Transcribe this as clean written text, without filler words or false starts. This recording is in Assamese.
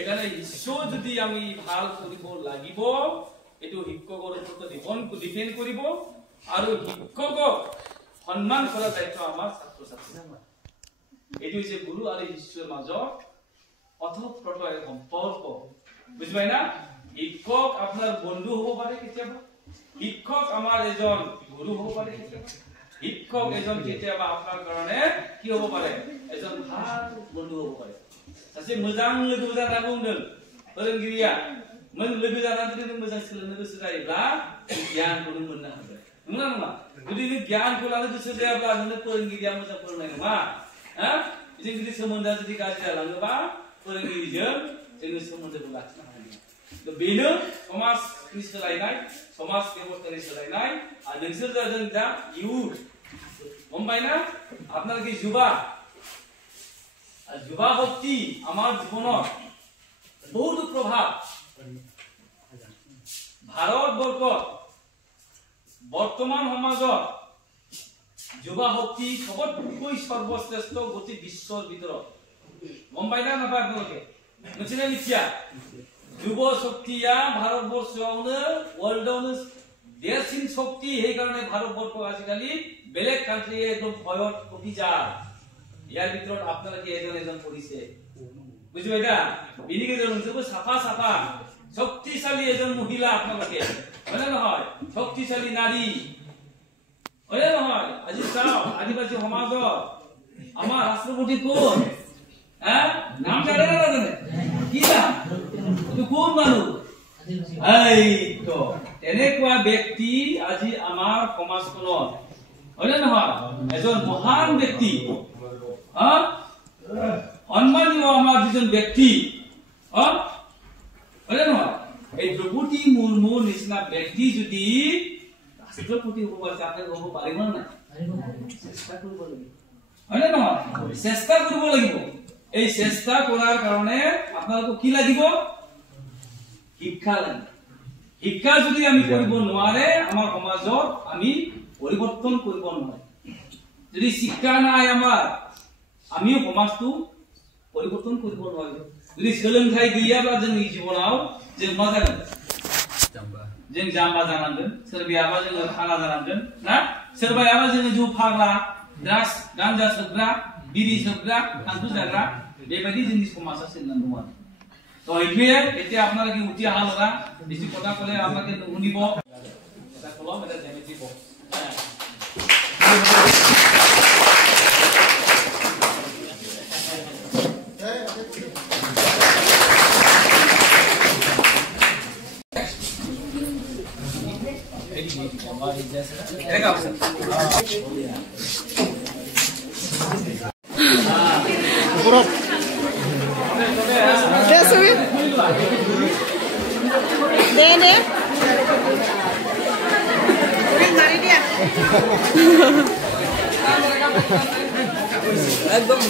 এখানে ঈশ্বৰ যদি আমি ভাল কৰিব লাগিব এটো শিক্ষকৰ ওপৰত ডিপেন্ড কৰিব আৰু শিক্ষকক সন্মান কৰা দায়িত্ব আমাৰ ছাত্ৰ ছাত্ৰী এটো যে গুৰু আৰু ঈশ্বৰৰ মাজত অথপ্ৰত এক সম্পৰ্ক বুঝবাই না শিক্ষক আপোনাৰ বন্ধু হ'ব পাৰে কেতিয়াবা শিক্ষক আমাৰ এজন গুৰু হ'ব পাৰে কেতিয়াবা শিক্ষক এজন কেতিয়াবা আপোনাৰ কাৰণে কি হ'ব পাৰে এজন ভাল বন্ধু হ'ব পাৰে सासे मोजां लोगो जाना बुंदों फोरोंगिरिया मोन लोगो जाना जुदि नों मोजां सोलोंनो गोसो जायोब्ला गियानखौ नों मोननो हागोन नंगौना नङा जुदि नों गियानखौ लानो गोसो जायाब्ला नोंनो फोरोंगिरिया मोजां फोरोंनाय नङा जों जुदि सोमोन्दोआ जुदि गाज्रि जालाङोबा फोरोंगिरिजों जोङो सोमोन्दोखौ लाखिनो हानाय नङा बेनो समाजनि सोलायनाय समाज बेबस्थानि सोलायनाय आरो नोंसोर जादों दा इयुथ बुंबायना আপনারা কি যুবা যুবা শক্তি আমার জীবনত বহুত প্রভাব ভারতবর্ষ বর্তমান সমাজত যুবা শক্তি সবতকৈ সর্বশ্রেষ্ঠ গতি বিশ্বৰ ভিতৰত গম পাই না নাপায় আপোনালোকে মিছিলে মিছিয়া যুব শক্তিয়া ভারতবর্ষাवनो ওয়ার্ল্ডাवनो দেশিন শক্তি এই কারণে ভারতবর্ষ আজিকালি বেলেগ কান্ট্রি একদম ভয়ত কপি যায় ইয়াৰ ভিতৰত আপনারা কি এজন পঢ়িছে বুঝিবা এটা বিনিকে জনসব সাফা সাফা শক্তিশালী এজন মহিলা আপনাকে হয় না হয় শক্তিশালী নারী হয় না হয় আজি চাও আদিবাসী সমাজত আমাৰ ৰাষ্ট্ৰপতি কোন নাম জানে না জানে কি নাম তো কোন মানুহ এই তো এনেকুৱা ব্যক্তি আজি আমাৰ সমাজখনত হয় না নহয় এজন মহান ব্যক্তি সম্মানীয় আমার দুজন ব্যক্তি এই দ্রৌপদী মুর্মুর নিচিনা ব্যক্তি যদি রাষ্ট্রপতি হব পাৰিব না চেষ্টা কৰিব লাগিব হয় না নহয় চেষ্টা কৰিব লাগিব এই চেষ্টা কৰাৰ কাৰণে আপোনালোকক কি লাগিব শিক্ষা লাগিব শিক্ষা যদি আমি কৰিব নোৱাৰে আমাৰ সমাজত আমি পৰিৱৰ্তন কৰিব নোৱাৰে যদি শিক্ষা নাই আমাৰ আমি সমাজটো পৰিবৰ্তন কৰব নোৱাৰিব যদি सोलोंथाइ गैयाब्ला जोंनि जिबनाव जों मा जागोन जों जाम्बा जानांगोन सोरबायाबा जों खाना जानांगोन ना सोरबायाबा जों जौ फाग्ला ड्राग्स गांजा सोबग्रा बिरि सोबग्रा थांखु जाग्रा बेबायदि जोंनि समाजा सोलिनानै दङ आरो তো এইটোৱে এতিয়া আপোনালোকে কি উঠি অহা লগা বেছি কথা ক'লে আপোনালোকে নুশুনিব এটা কলম এটা জ্যামিতি বক্স एकदम